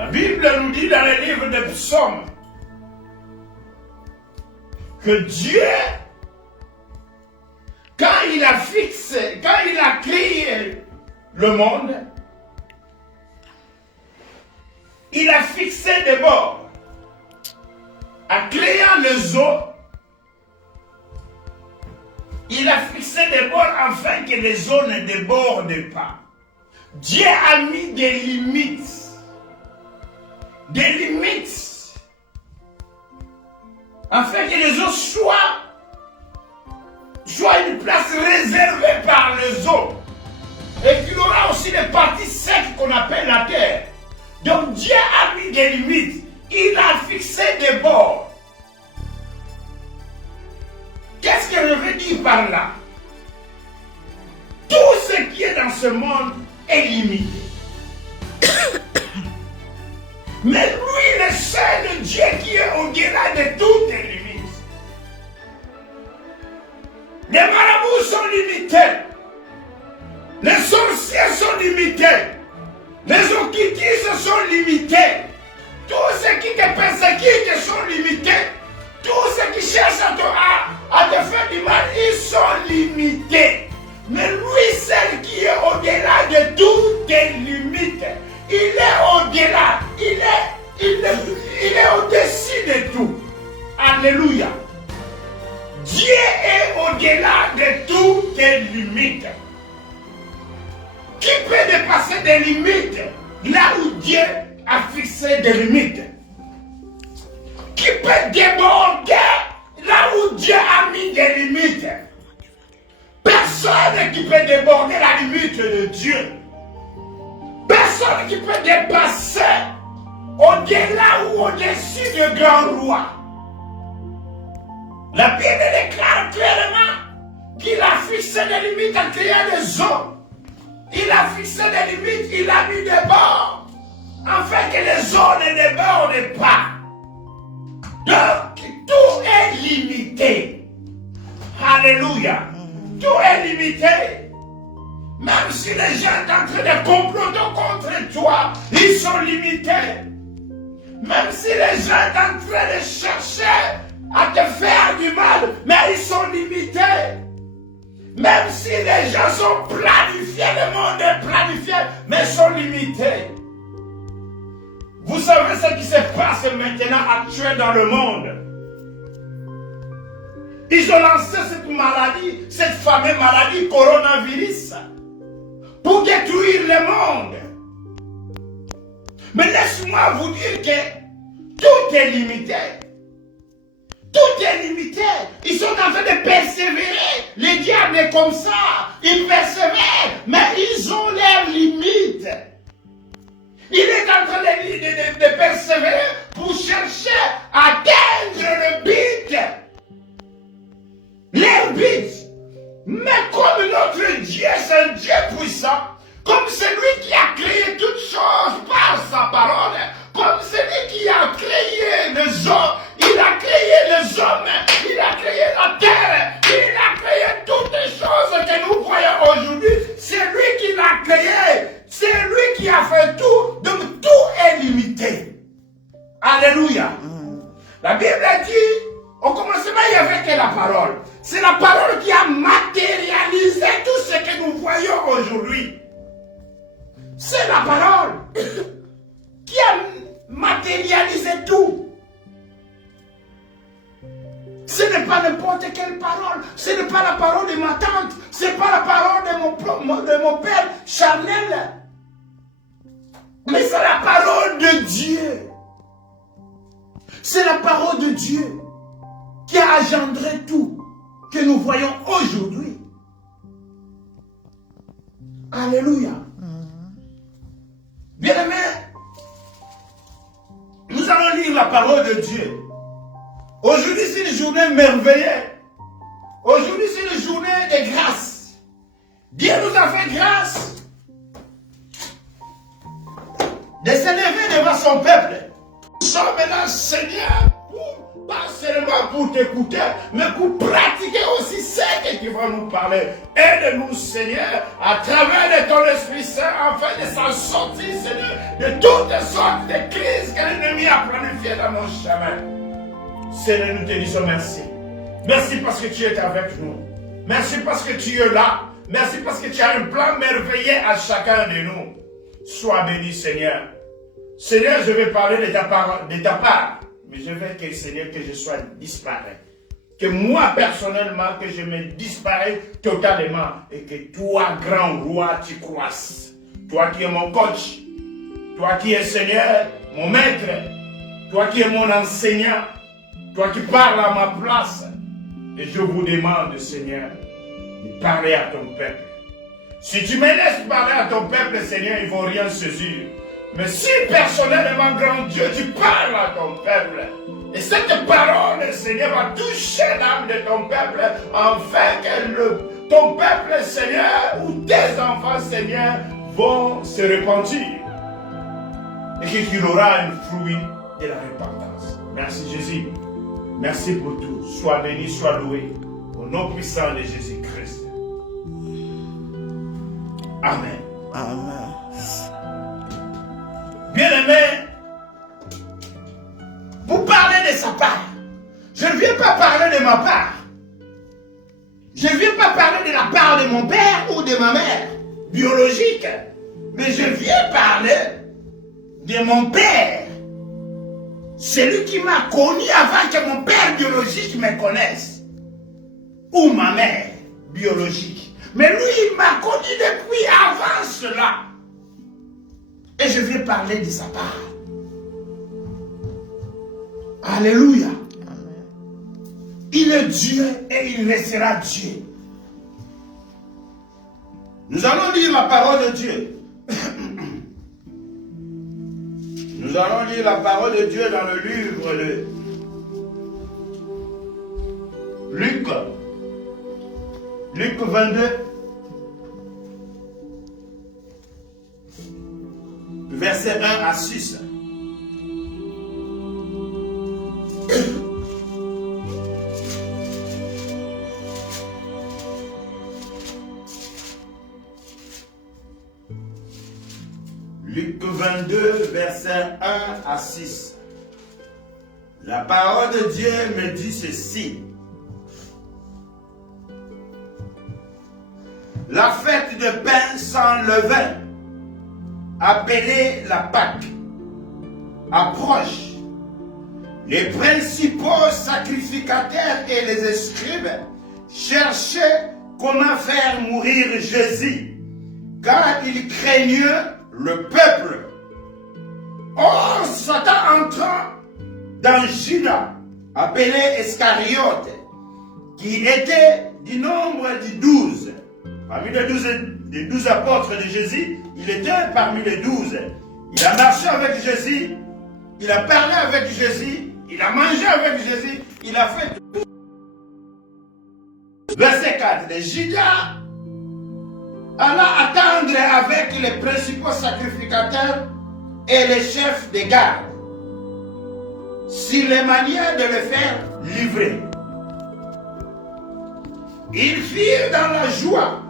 La Bible nous dit dans le livre des Psaumes que Dieu, quand il a créé le monde, il a fixé des bords. En créant les eaux, il a fixé des bords afin que les eaux ne débordent pas. Dieu a mis des limites. Des limites. Afin que les eaux soient une place réservée par les eaux. Et qu'il y aura aussi des parties secs qu'on appelle la terre. Donc Dieu a mis des limites. Il a fixé des bords. Qu'est-ce que je veux dire par là? Tout ce qui est dans ce monde est limité. Mais lui, le seul Dieu qui est au-delà de toutes les limites. Les marabouts sont limités. Les sorciers sont limités. Les occultistes sont limités. Tous ceux qui te persécutent sont limités. Tous ceux qui cherchent à te faire du mal, ils sont limités. Mais lui, seul qui est au-delà de toutes les limites, il est au-delà. Il est au-dessus de tout. Alléluia. Dieu est au-delà de toutes les limites. Qui peut dépasser des limites là où Dieu a fixé des limites? Qui peut déborder là où Dieu a mis des limites? Personne qui peut déborder la limite de Dieu. Personne qui peut dépasser au-delà ou au-dessus du grand roi. La Bible déclare clairement qu'il a fixé des limites à créer les eaux. Il a fixé des limites, il a mis des bords, afin que les eaux ne débordent pas. Donc, tout est limité. Alléluia. Tout est limité. Même si les gens sont en train de comploter contre toi, ils sont limités. Même si les gens sont en train de chercher à te faire du mal, mais ils sont limités. Même si les gens sont planifiés, le monde est planifié, mais sont limités. Vous savez ce qui se passe maintenant actuel dans le monde. Ils ont lancé cette maladie, cette fameuse maladie coronavirus, pour détruire le monde. Mais laisse-moi vous dire que tout est limité. Tout est limité. Ils sont en train de persévérer. Les diables est comme ça. Ils persévèrent, mais ils ont leurs limites. Il est en train de persévérer pour chercher à atteindre le but. Leur but. Mais comme notre Dieu, c'est un Dieu puissant, comme celui qui a créé toutes choses par sa parole, comme celui qui a créé les hommes, il a créé les hommes, il a créé la terre, il a créé toutes les choses que nous voyons aujourd'hui. C'est lui qui l'a créé, c'est lui qui a fait tout, donc tout est limité. Alléluia. La Bible dit, au commencement il n'y avait que la parole. C'est la parole qui a matérialisé tout ce que nous voyons aujourd'hui. C'est la parole qui a matérialisé tout. Ce n'est pas n'importe quelle parole. Ce n'est pas la parole de ma tante. Ce n'est pas la parole de mon père charnel. Mais c'est la parole de Dieu. C'est la parole de Dieu qui a engendré tout que nous voyons aujourd'hui. Alléluia. Bien-aimés, nous allons lire la parole de Dieu. Aujourd'hui, c'est une journée merveilleuse. Aujourd'hui, c'est une journée de grâce. Dieu nous a fait grâce de s'élever devant son peuple. Nous sommes maintenant, Seigneur, pas seulement pour t'écouter, mais pour pratiquer aussi ce que tu vas nous parler. Aide-nous, Seigneur, à travers de ton Esprit Saint, afin de s'en sortir, Seigneur, de toutes sortes de crises que l'ennemi a planifiées dans mon chemin. Seigneur, nous te disons merci. Merci parce que tu es avec nous. Merci parce que tu es là. Merci parce que tu as un plan merveilleux à chacun de nous. Sois béni, Seigneur. Seigneur, je vais parler de ta part, mais je veux que, Seigneur, que je sois disparu. Que moi, personnellement, que je me disparais totalement. Et que toi, grand roi, tu croisses. Toi qui es mon coach. Toi qui es, Seigneur, mon maître. Toi qui es mon enseignant. Toi qui parles à ma place. Et je vous demande, Seigneur, de parler à ton peuple. Si tu me laisses parler à ton peuple, Seigneur, ils ne vont rien saisir. Mais si personnellement, grand Dieu, tu parles à ton peuple, et cette parole, Seigneur, va toucher l'âme de ton peuple, afin que ton peuple, Seigneur, ou tes enfants, Seigneur, vont se repentir. Et qu'il aura un fruit de la repentance. Merci Jésus. Merci pour tout. Sois béni, sois loué. Au nom puissant de Jésus-Christ. Amen. Amen. Bien-aimé, vous parlez de sa part. Je ne viens pas parler de ma part. Je ne viens pas parler de la part de mon père ou de ma mère biologique. Mais je viens parler de mon père. Celui qui m'a connu avant que mon père biologique me connaisse. Ou ma mère biologique. Mais lui, il m'a connu depuis avant cela. Et je vais parler de sa part. Alléluia. Il est Dieu et il restera Dieu. Nous allons lire la parole de Dieu. Nous allons lire la parole de Dieu dans le livre de Luc. Luc 22. Versets 1 à 6. Luc 22, versets 1 à 6. La parole de Dieu me dit ceci. La fête de pain sans levain, appelée la Pâque, approche. Les principaux sacrificateurs et les scribes cherchaient comment faire mourir Jésus, car ils craignaient le peuple. Or, Satan entra dans Judas, appelé Iscariote, qui était du nombre de 12. Parmi les 12 apôtres de Jésus, il était parmi les 12. Il a marché avec Jésus, il a parlé avec Jésus, il a mangé avec Jésus, il a fait tout. Verset 4. Judas alla attendre avec les principaux sacrificateurs et les chefs de garde sur les manières de le faire livrer. Ils firent dans la joie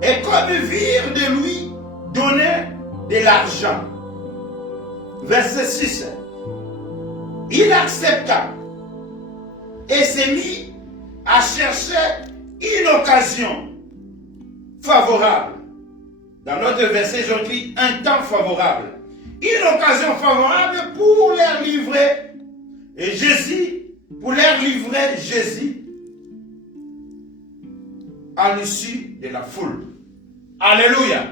et comme ils virent de lui donner de l'argent. Verset 6. Il accepta et s'est mis à chercher une occasion favorable. Dans notre verset, j'ai écrit un temps favorable. Une occasion favorable pour leur livrer et Jésus, pour leur livrer Jésus à l'issue de la foule. Alléluia.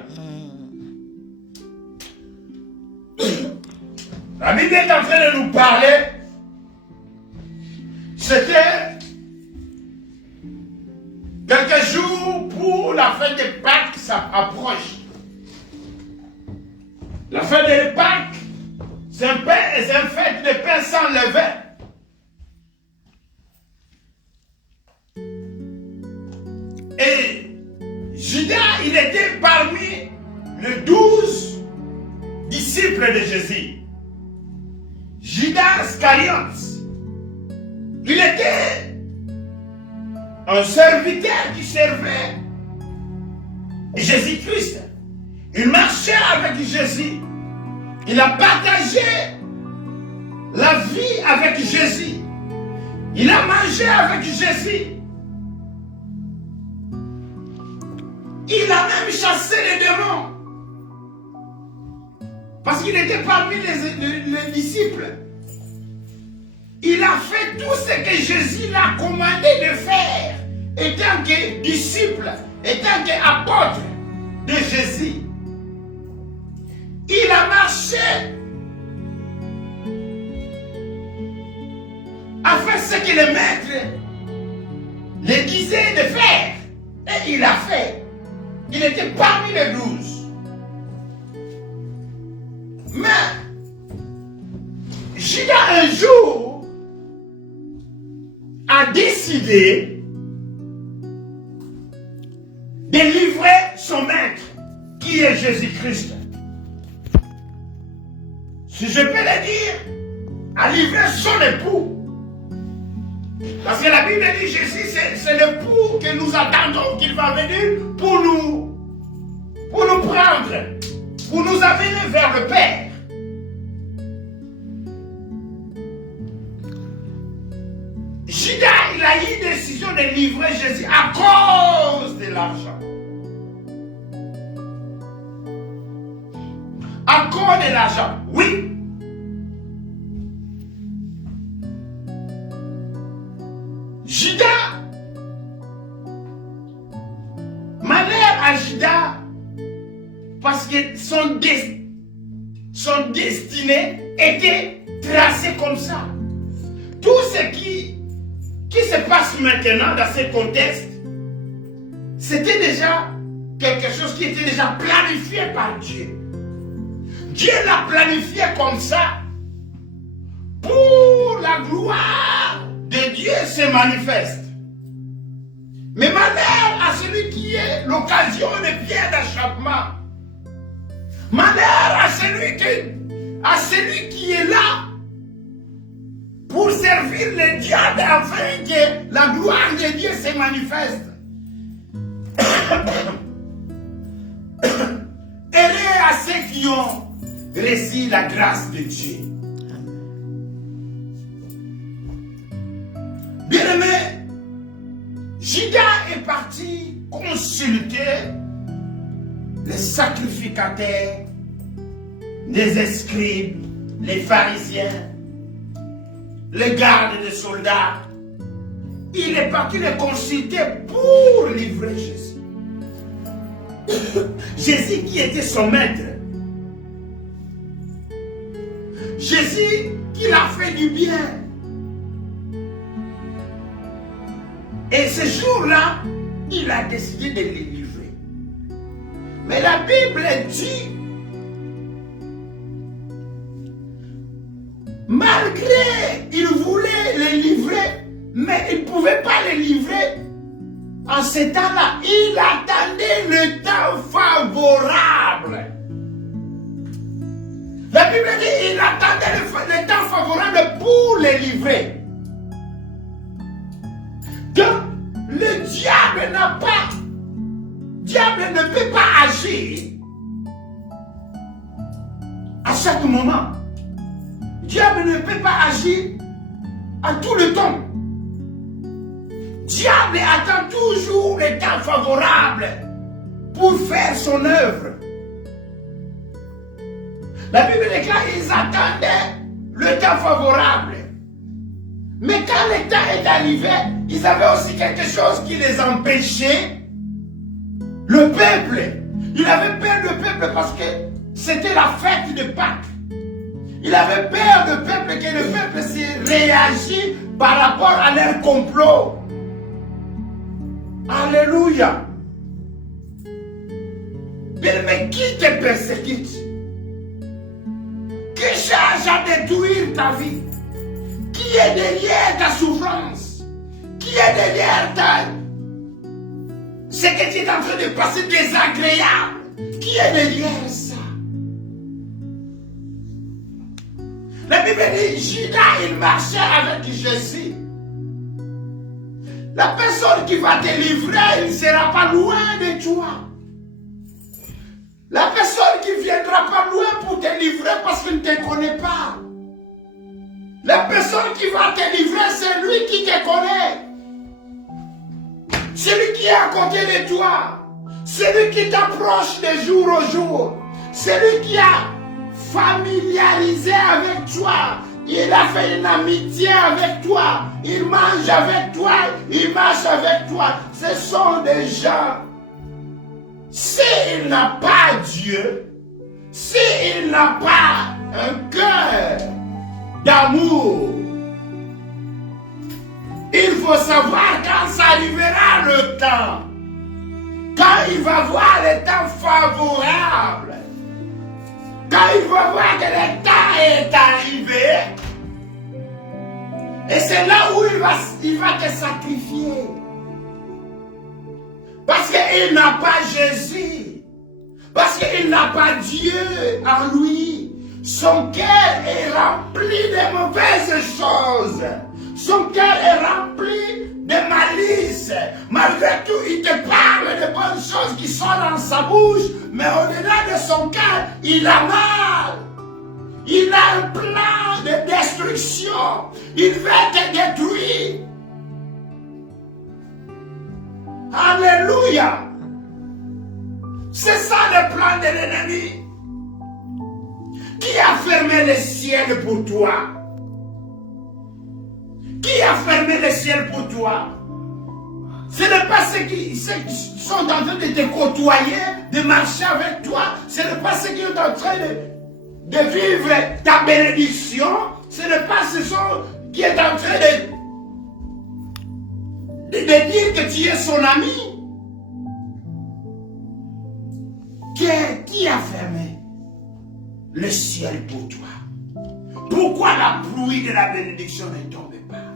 La Bible est en train de nous parler. C'était quelques jours pour la fête de Pâques, ça approche. La fête de Pâques, c'est une fête de pain sans levain. Et Judas, il était parmi les 12 disciples de Jésus. Judas Iscariote, il était un serviteur qui servait Jésus-Christ. Il marchait avec Jésus. Il a partagé la vie avec Jésus. Il a mangé avec Jésus. Il a même chassé les démons. Parce qu'il était parmi les disciples. Il a fait tout ce que Jésus l'a commandé de faire, étant que disciple, étant qu'apôtre de Jésus. Il a marché, a fait ce que le maître le disait de faire. Et il a fait. Il était parmi les 12. Mais, Judas un jour a décidé de livrer son maître, qui est Jésus-Christ. Si je peux le dire, a livré son époux. Parce que la Bible dit Jésus, c'est l'époux que nous attendons qu'il va venir pour nous prendre, pour nous amener vers le Père. Judas, il a eu décision de livrer Jésus à cause de l'argent. À cause de l'argent, oui. Judas, malheur à Judas, parce que son destinée était tracée comme ça. Tout ce qui se passe maintenant dans ce contexte, c'était déjà quelque chose qui était déjà planifié par Dieu. Dieu l'a planifié comme ça pour la gloire de Dieu se manifeste. Mais malheur à celui qui est l'occasion de pierre d'achoppement. Malheur à celui qui est là pour servir le diable afin que la gloire de Dieu se manifeste. Heureux à ceux qui ont reçu la grâce de Dieu. Bien-aimé, Judas est parti consulter les sacrificateurs, les scribes, les pharisiens, les gardes des soldats. Il est parti les consulter pour livrer Jésus. Jésus qui était son maître. Jésus qui l'a fait du bien. Et ce jour-là, il a décidé de les livrer. Mais la Bible dit, malgré il voulait les livrer, mais il ne pouvait pas les livrer en ce temps-là. Il attendait le temps favorable. La Bible dit il attendait le temps favorable pour les livrer. Donc, le diable ne peut pas agir à chaque moment. Le diable ne peut pas agir à tout le temps. Le diable attend toujours le temps favorable pour faire son œuvre. La Bible déclare qu'ils attendaient le temps favorable. Mais quand le temps est arrivé, ils avaient aussi quelque chose qui les empêchait. Le peuple. Il avait peur du peuple parce que c'était la fête de Pâques. Il avait peur du peuple, que le peuple se réagit par rapport à leur complot. Alléluia. Mais qui te persécute? Qui cherche à détruire ta vie? Qui est derrière ta souffrance? Qui est derrière ce que tu es en train de passer désagréable? Qui est derrière ça? La Bible dit, Judas, il marchait avec Jésus. La personne qui va te livrer, il ne sera pas loin de toi. La personne qui viendra pour te livrer parce qu'il ne te connaît pas. La personne qui va te livrer, c'est lui qui te connaît. C'est lui qui est à côté de toi. C'est lui qui t'approche de jour au jour. C'est lui qui a familiarisé avec toi. Il a fait une amitié avec toi. Il mange avec toi. Il marche avec toi. Ce sont des gens. S'il n'a pas Dieu, s'il n'a pas un cœur d'amour, il faut savoir quand ça arrivera le temps. Quand il va voir le temps favorable. Quand il va voir que le temps est arrivé. Et c'est là où il va te sacrifier. Parce qu'il n'a pas Jésus. Parce qu'il n'a pas Dieu en lui. Son cœur est rempli de mauvaises choses. Son cœur est rempli de malice. Malgré tout, il te parle de bonnes choses qui sont dans sa bouche. Mais au-delà de son cœur, il a mal. Il a un plan de destruction. Il veut te détruire. Alléluia. C'est ça le plan de l'ennemi. Qui a fermé le ciel pour toi? Qui a fermé le ciel pour toi? Ce n'est pas ceux qui sont en train de te côtoyer, de marcher avec toi. Ce n'est pas ceux qui sont en train de vivre ta bénédiction. Ce n'est pas ceux qui sont en train de dire que tu es son ami. Qui a fermé le ciel pour toi? Pourquoi la pluie de la bénédiction ne tombe pas?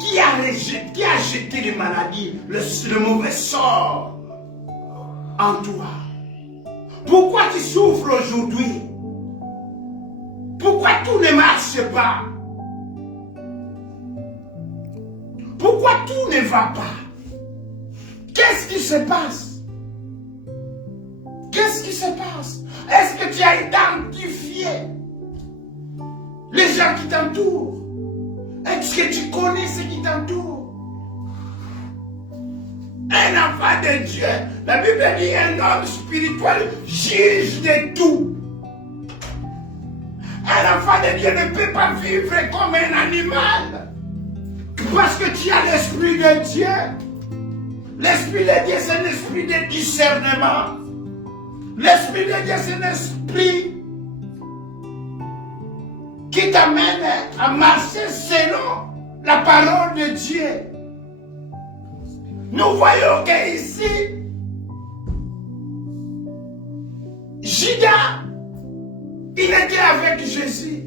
Qui a jeté les maladies, le mauvais sort en toi? Pourquoi tu souffres aujourd'hui? Pourquoi tout ne marche pas? Pourquoi tout ne va pas? Qu'est-ce qui se passe? Qu'est-ce qui se passe? Est-ce que tu as identifié les gens qui t'entourent? Est-ce que tu connais ceux qui t'entourent? Un enfant de Dieu, la Bible dit un homme spirituel juge de tout. Un enfant de Dieu ne peut pas vivre comme un animal. Parce que tu as l'esprit de Dieu. L'esprit de Dieu, c'est un esprit de discernement. L'esprit de Dieu, c'est un esprit qui t'amène à marcher selon la parole de Dieu. Nous voyons qu'ici, Judas, il était avec Jésus.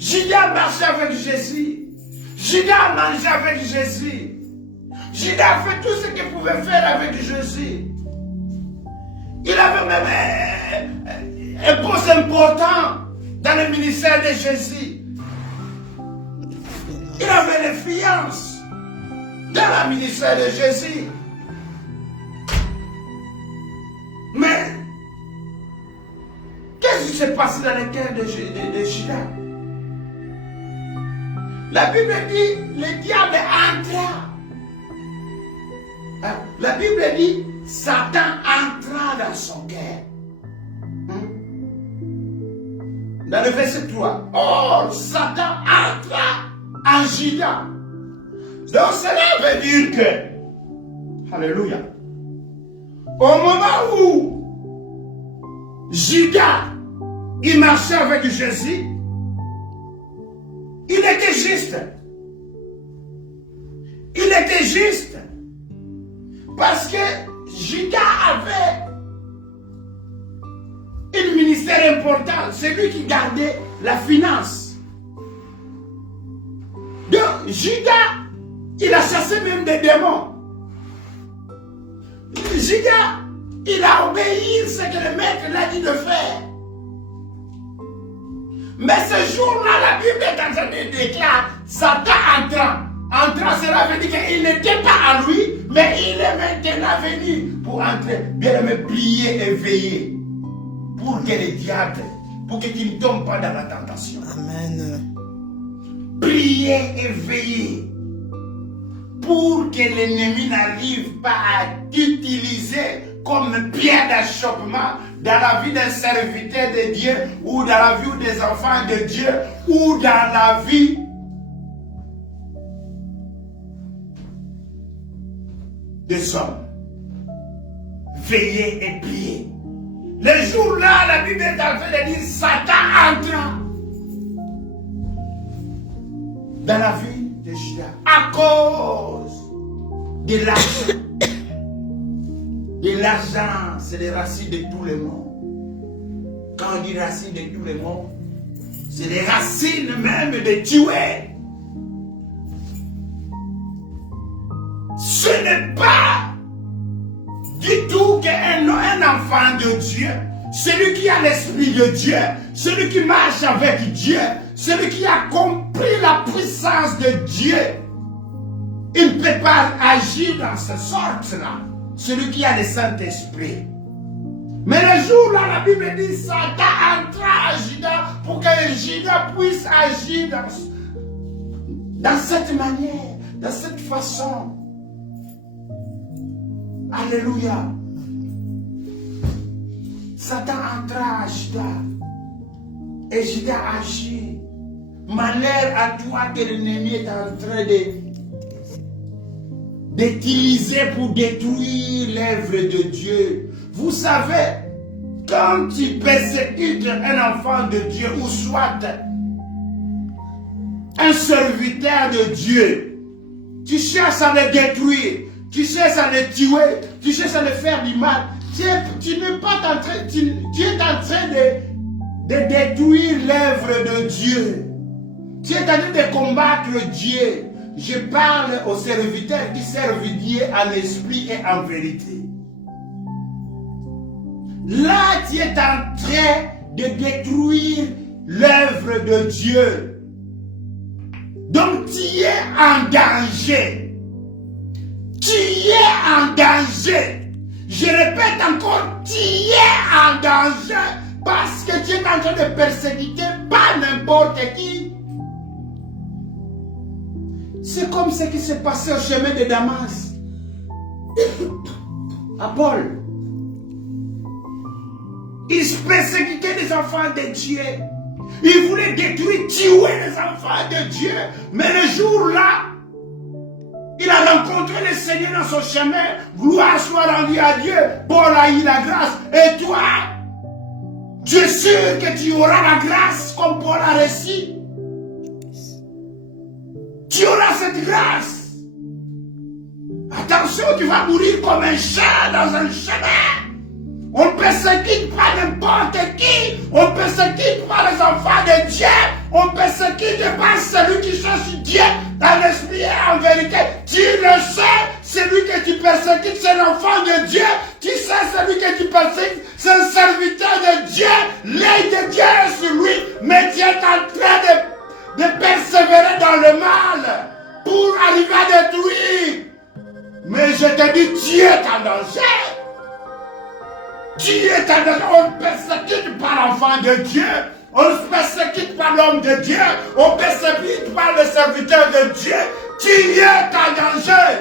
Judas marchait avec Jésus. Judas mangeait avec Jésus. Judas a fait tout ce qu'il pouvait faire avec Jésus. Il avait même un poste important dans le ministère de Jésus. Il avait l'influence dans le ministère de Jésus. Mais, qu'est-ce qui s'est passé dans le cœur de Judas? La Bible dit, le diable entra. La Bible dit, Satan entra dans son cœur. Dans le verset 3. Or, Satan entra en Judas. Donc cela veut dire que, alléluia, au moment où Judas, il marchait avec Jésus, il était juste. Il était juste. Parce que Judas avait un ministère important. C'est lui qui gardait la finance. Donc, Judas, il a chassé même des démons. Judas, il a obéi ce que le maître l'a dit de faire. Mais ce jour-là, la Bible est en train de déclarer Satan entrant. Entrant, cela veut dire qu'il n'était pas à lui, mais il est maintenant venu pour entrer. Bien aimé, prier et veiller pour que le diable pour que tu ne tombes pas dans la tentation. Amen. Priez et veillez pour que l'ennemi n'arrive pas à t'utiliser comme pierre d'achoppement dans la vie d'un serviteur de Dieu ou dans la vie des enfants de Dieu ou dans la vie des hommes. Veillez et priez. Le jour-là, la Bible est en train de dire Satan entra dans la vie de Judas à cause de l'argent. De l'argent, c'est les racines de tous les maux. Quand on dit racines de tous les maux, c'est les racines même de tuer. Ce n'est pas du tout qu'un enfant de Dieu, celui qui a l'esprit de Dieu, celui qui marche avec Dieu, celui qui a compris la puissance de Dieu, il ne peut pas agir dans cette sorte-là. Celui qui a le Saint-Esprit. Mais le jour-là, la Bible dit, Satan entra à Judas pour que Judas puisse agir dans cette manière, dans cette façon. Alléluia. Satan entra à Judas et Judas agit. Malheur à toi que l'ennemi est en train d'utiliser pour détruire l'œuvre de Dieu. Vous savez, quand tu persécutes un enfant de Dieu ou soit un serviteur de Dieu, tu cherches à le détruire, tu cherches à le tuer, tu cherches à le faire du mal. Tu es en train de détruire l'œuvre de Dieu. Tu es en train de combattre Dieu. Je parle aux serviteurs qui servent Dieu en esprit et en vérité. Là, tu es en train de détruire l'œuvre de Dieu. Donc, tu es en danger. Tu es en danger. Je répète encore, tu es en danger parce que tu es en train de persécuter pas n'importe qui. C'est comme ce qui s'est passé au chemin de Damas. À Paul. Il persécutait les enfants de Dieu. Il voulait détruire, tuer les enfants de Dieu. Mais le jour-là, il a rencontré le Seigneur dans son chemin. Gloire soit rendue à Dieu. Paul a eu la grâce. Et toi, tu es sûr que tu auras la grâce comme Paul a reçu. Tu auras cette grâce. Attention, tu vas mourir comme un chat dans un chemin. On ne persécute pas n'importe qui. On ne persécute pas les enfants de Dieu. On ne persécute pas celui qui cherche Dieu dans l'esprit et en vérité. Tu le sais, celui que tu persécutes, c'est l'enfant de Dieu. Tu sais, celui que tu persécutes, c'est un serviteur de Dieu. L'œil de Dieu est sur lui. Mais tu es en train de persévérer dans le mal pour arriver à détruire. Mais je te dis, tu es en danger. Tu es en danger. On ne persécute pas l'enfant de Dieu. On ne persécute pas l'homme de Dieu. On ne persécute pas le serviteur de Dieu. Tu es en danger.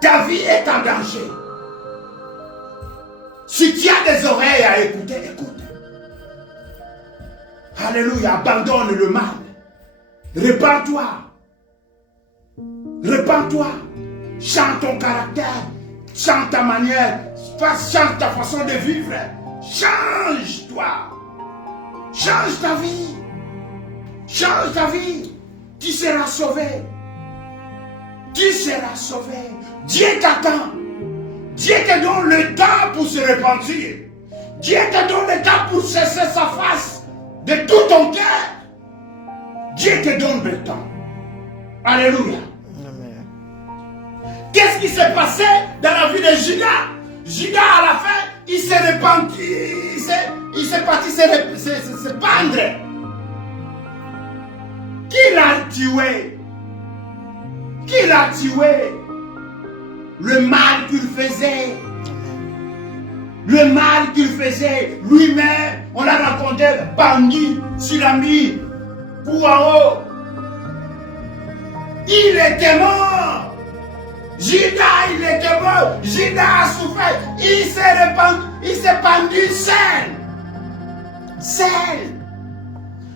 Ta vie est en danger. Si tu as des oreilles à écouter, écoute. Alléluia, abandonne le mal. Répands-toi. Répands-toi. Change ton caractère. Change ta manière. Change ta façon de vivre. Change-toi. Change ta vie. Change ta vie. Tu seras sauvé. Tu seras sauvé. Dieu t'attend. Dieu te donne le temps pour se repentir. Dieu te donne le temps pour cesser sa face. De tout ton cœur, Dieu te donne le temps. Alléluia. Amen. Qu'est-ce qui s'est passé dans la vie de Judas? Judas, à la fin, il s'est repenti, il s'est parti se pendre. Qui l'a tué? Qui l'a tué? Le mal qu'il faisait. le mal qu'il faisait lui-même. On l'a raconté, bandit, tsunami, pour en haut. Il était mort. Judas, il était mort. Judas a souffert. Il s'est pendu seul. Seul.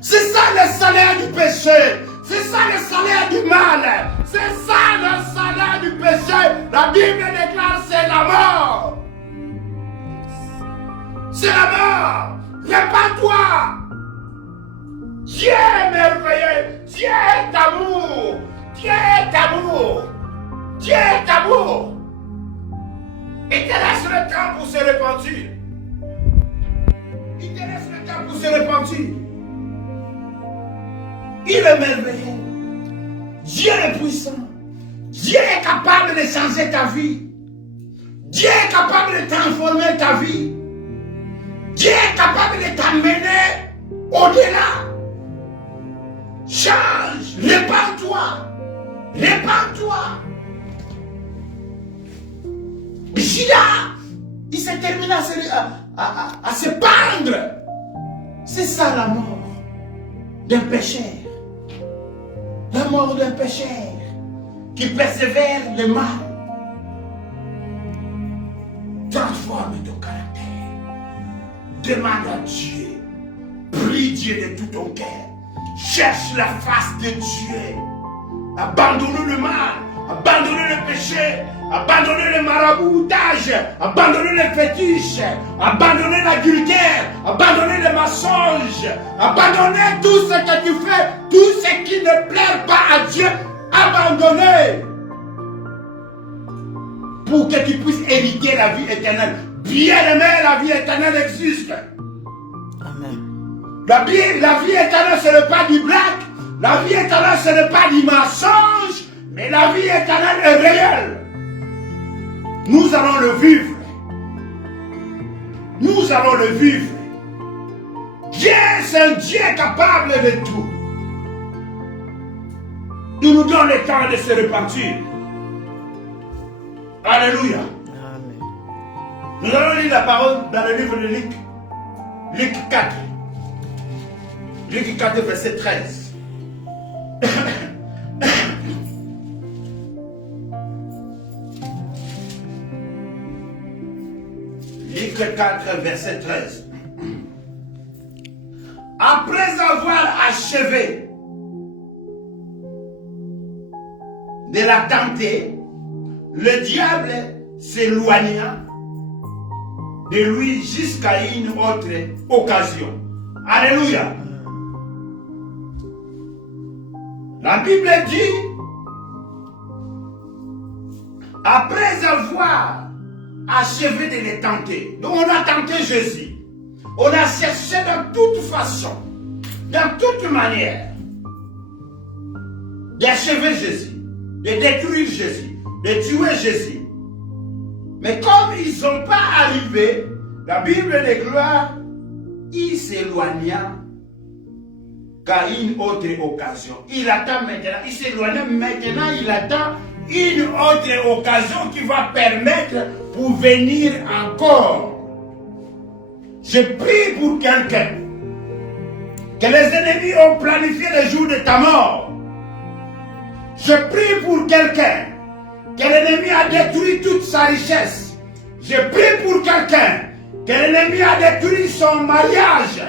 C'est ça le salaire du péché. C'est ça le salaire du mal. C'est ça le salaire du péché. La Bible déclare c'est la mort. C'est la mort. Répands-toi. Dieu est merveilleux. Dieu est amour. Dieu est amour. Dieu est amour. Il te laisse le temps pour se repentir. Il te laisse le temps pour se repentir. Il est merveilleux. Dieu est puissant. Dieu est capable de changer ta vie. Dieu est capable de transformer ta vie. Dieu est capable de t'amener au-delà. Change, répands-toi. Répands-toi. Judas, il s'est terminé à se pendre. C'est ça la mort d'un pécheur. La mort d'un pécheur qui persévère le mal. Transforme ton caractère. Demande à Dieu. Prie Dieu de tout ton cœur. Cherche la face de Dieu. Abandonnez le mal. Abandonnez le péché. Abandonnez le maraboutage. Abandonnez les fétiches. Abandonnez l'adultère. Abandonnez le mensonge. Abandonnez tout ce que tu fais. Tout ce qui ne plaît pas à Dieu. Abandonnez. Pour que tu puisses hériter la vie éternelle. Bien-aimé, la vie éternelle existe. Amen. La vie éternelle, ce n'est pas du blague. La vie éternelle, ce n'est pas du mensonge. Mais la vie éternelle est réelle. Nous allons le vivre. Nous allons le vivre. Dieu, c'est un Dieu capable de tout. Il nous donne le temps de se repentir. Alléluia. Amen. Nous allons lire la parole dans le livre de Luc. Luc 4. Luc 4, verset 13. Luc 4, verset 13. Après avoir achevé de la tenter, le diable s'éloigna de lui jusqu'à une autre occasion. Alléluia. La Bible dit, après avoir achevé de les tenter, donc on a tenté Jésus, on a cherché de toute façon, dans toute manière, d'achever Jésus, de détruire Jésus, de tuer Jésus. Mais comme ils ne sont pas arrivés, la Bible déclare, il s'éloigna qu'à une autre occasion. Il attend maintenant, il s'éloigna maintenant, il attend une autre occasion qui va permettre pour venir encore. Je prie pour quelqu'un que les ennemis ont planifié le jour de ta mort. Je prie pour quelqu'un que l'ennemi a détruit toute sa richesse. Je prie pour quelqu'un que l'ennemi a détruit son mariage.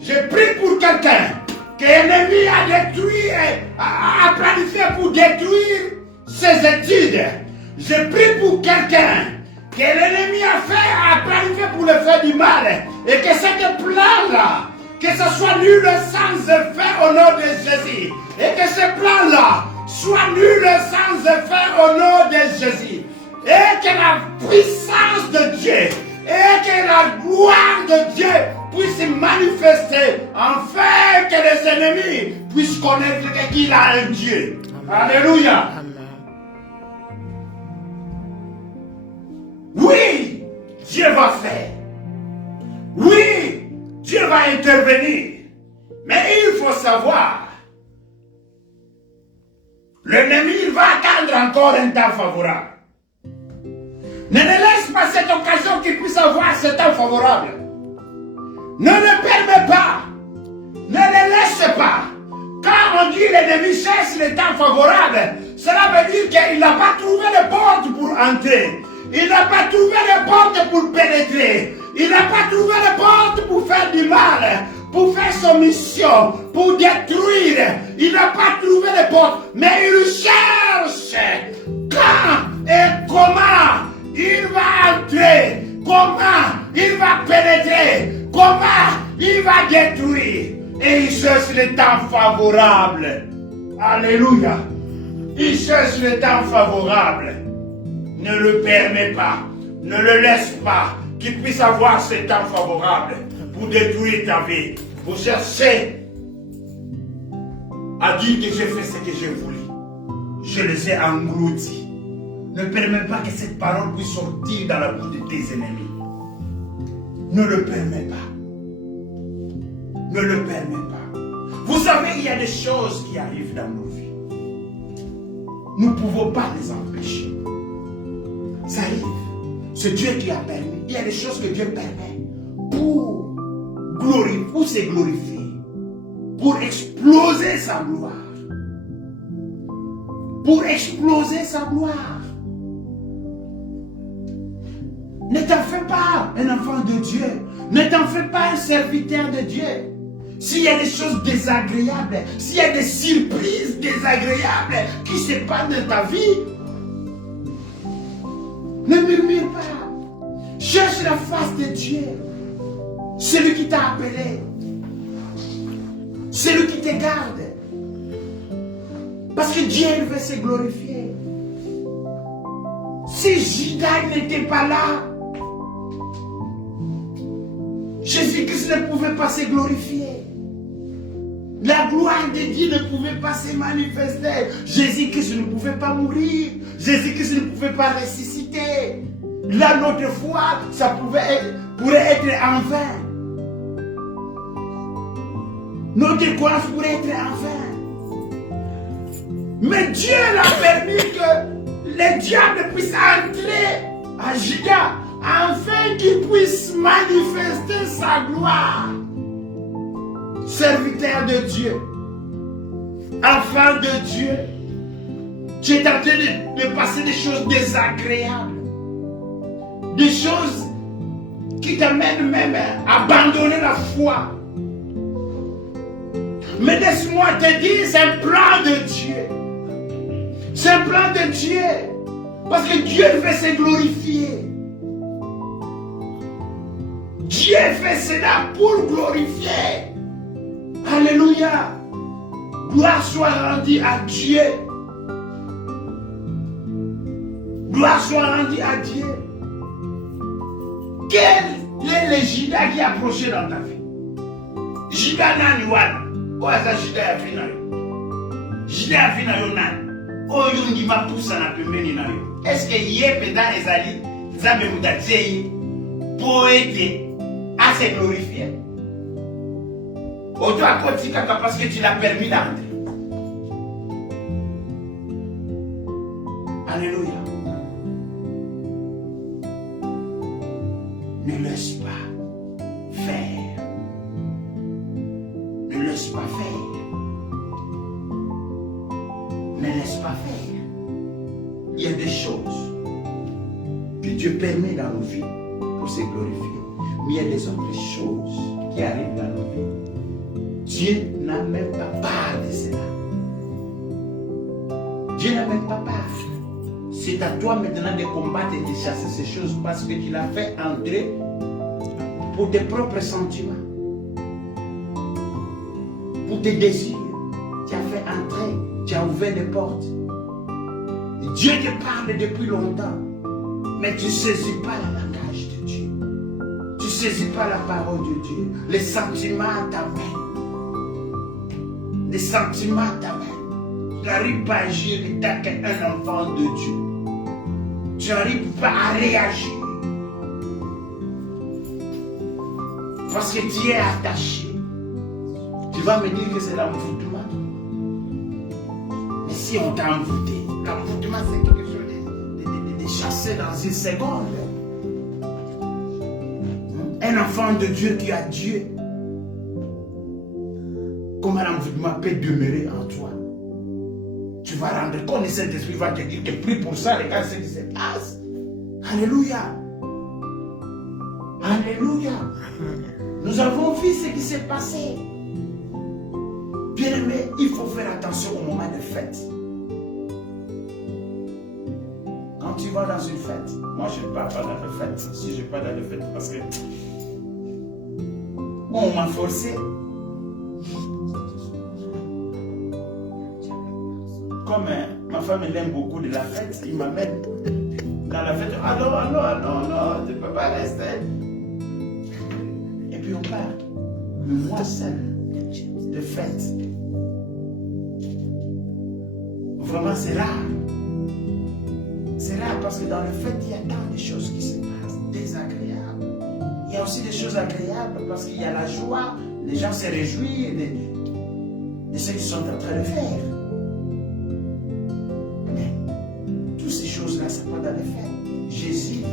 Je prie pour quelqu'un que l'ennemi a détruit, a planifié pour détruire ses études. Je prie pour quelqu'un que l'ennemi a planifié pour le faire du mal. Et que ce plan-là, que ce soit nul sans effet au nom de Jésus. Et que ce plan-là soit nul sans effet au nom de Jésus. Et que la puissance de Dieu et que la gloire de Dieu puisse manifester afin que les ennemis puissent connaître qu'il a un Dieu. Amen. Alléluia. Amen. Oui, Dieu va faire. Oui, Dieu va intervenir. Mais il faut savoir, l'ennemi va attendre encore un temps favorable. Ne laisse pas cette occasion qu'il puisse avoir ce temps favorable. Ne le permets pas. Ne le laisse pas. Quand on dit l'ennemi cherche le temps favorable, cela veut dire qu'il n'a pas trouvé de porte pour entrer. Il n'a pas trouvé de porte pour pénétrer. Il n'a pas trouvé de porte pour faire du mal, pour faire son mission, pour détruire. Il n'a pas trouvé de porte, mais il cherche quand et comment il va entrer, comment il va pénétrer, comment il va détruire. Et il cherche le temps favorable. Alléluia. Il cherche le temps favorable. Ne le permets pas, ne le laisse pas qu'il puisse avoir ce temps favorable pour détruire ta vie, pour chercher à dire que j'ai fait ce que j'ai voulu. Je les ai engloutis. Ne permets pas que cette parole puisse sortir dans la bouche de tes ennemis. Ne le permets pas. Ne le permets pas. Vous savez, il y a des choses qui arrivent dans nos vies. Nous ne pouvons pas les empêcher. Ça arrive. C'est Dieu qui a permis. Il y a des choses que Dieu permet pour glorifier, pour se glorifier, pour exploser sa gloire. Pour exploser sa gloire. Ne t'en fais pas un enfant de Dieu. Ne t'en fais pas un serviteur de Dieu. S'il y a des choses désagréables, s'il y a des surprises désagréables qui se passent dans ta vie, ne murmure pas. Cherche la face de Dieu. Celui qui t'a appelé. Celui qui te garde. Parce que Dieu veut se glorifier. Si Judas n'était pas là, Jésus-Christ ne pouvait pas se glorifier. La gloire de Dieu ne pouvait pas se manifester. Jésus-Christ ne pouvait pas mourir. Jésus-Christ ne pouvait pas ressusciter. Là, notre foi, ça pourrait être en vain. Notre croyance pourrait être en vain. Mais Dieu l'a permis que le diable puisse entrer à Judas afin qu'il puisse manifester sa gloire. Serviteur de Dieu, enfant de Dieu, tu es en train de passer des choses désagréables, des choses qui t'amènent même à abandonner la foi. Mais laisse-moi te dire, c'est un plan de Dieu. C'est un plan de Dieu. Parce que Dieu veut se glorifier. Dieu fait cela pour glorifier. Alléluia. Gloire soit rendue à Dieu. Gloire soit rendue à Dieu. Quel est le Judas qui a approché dans ta vie? Judas nani wana? Oaza Judas ya vina yo. Judas ya vina yo nani? Oyo ndima poussa na pembeni na yo. Est-ce que yé penda ezali Nzambe mutatie pour aider à se glorifier? Auto à côté parce que tu l'as permis d'entrer. Alléluia. Ne laisse pas faire. Ne laisse pas faire. Ne laisse pas faire. Il y a des choses que Dieu permet dans nos vies pour se glorifier. Mais il y a des autres choses qui arrivent dans nos vies. Dieu n'a même pas part de cela. Dieu n'a même pas part. C'est à toi maintenant de combattre et de chasser ces choses parce que tu l'as fait entrer pour tes propres sentiments, pour tes désirs. Tu as fait entrer, tu as ouvert des portes. Et Dieu te parle depuis longtemps, mais tu ne saisis pas le langage de Dieu. Tu ne saisis pas la parole de Dieu. Les sentiments t'amènent. Les sentiments t'amènent. Tu n'arrives pas à agir étant qu'un enfant de Dieu. Tu n'arrives pas à réagir. Parce que tu es attaché. Tu vas me dire que c'est l'envoûtement. Mais si on t'a envoûté, l'envoûtement c'est quelque chose de chassé dans une seconde. Un enfant de Dieu qui a Dieu. Comment l'envoûtement peut demeurer en toi? Tu vas rendre compte, le Saint-Esprit va te dire que prie pour ça, regarde ce qui se passe. Alléluia. Alléluia. Nous avons vu ce qui s'est passé. Bien-aimé, il faut faire attention au moment de fête. Quand tu vas dans une fête, moi je ne pars pas dans les fêtes. Si je pars dans les fêtes, parce que on m'a forcé. Comme ma femme elle aime beaucoup de la fête, il m'amène dans la fête. Ah non, tu ne peux pas rester. Et puis on part. Mais moi seul, de fête. Vraiment, c'est rare. C'est rare parce que dans le fête, il y a tant de choses qui se passent, désagréables. Il y a aussi des choses agréables parce qu'il y a la joie, les gens se réjouissent de ce qu'ils sont en train de faire. Mais toutes ces choses-là, c'est pas dans les fêtes. Jésus,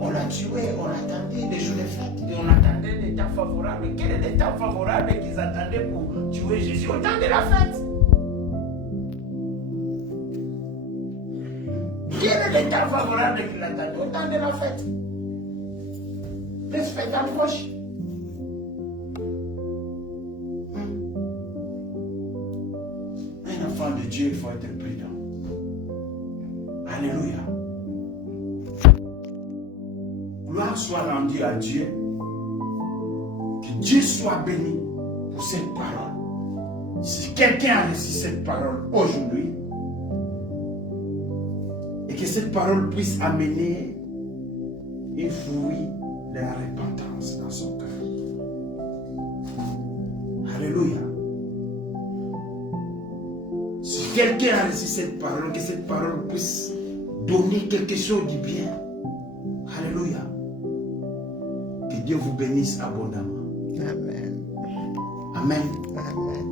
on l'a tué, on attendait des jours de fête, et on attendait des temps favorables. Quel est le temps favorable qu'ils attendaient pour tuer Jésus au temps de la fête? Quel est le temps favorable qu'il attendait au temps de la fête? Les fêtes approchent. Un enfant de Dieu, il faut être prudent. Alléluia. Gloire soit rendue à Dieu. Que Dieu soit béni pour cette parole. Si quelqu'un a reçu cette parole aujourd'hui, et que cette parole puisse amener un fruit de la repentance dans son cœur. Alléluia. Si quelqu'un a reçu cette parole, que cette parole puisse donner quelque chose de bien. Alléluia. Que Dieu vous bénisse abondamment. Amen. Amen. Amen.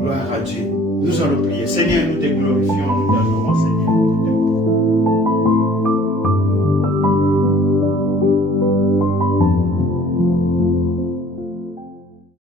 Gloire à Dieu. Nous allons prier. Seigneur, nous te glorifions, nous t'adorons, Seigneur.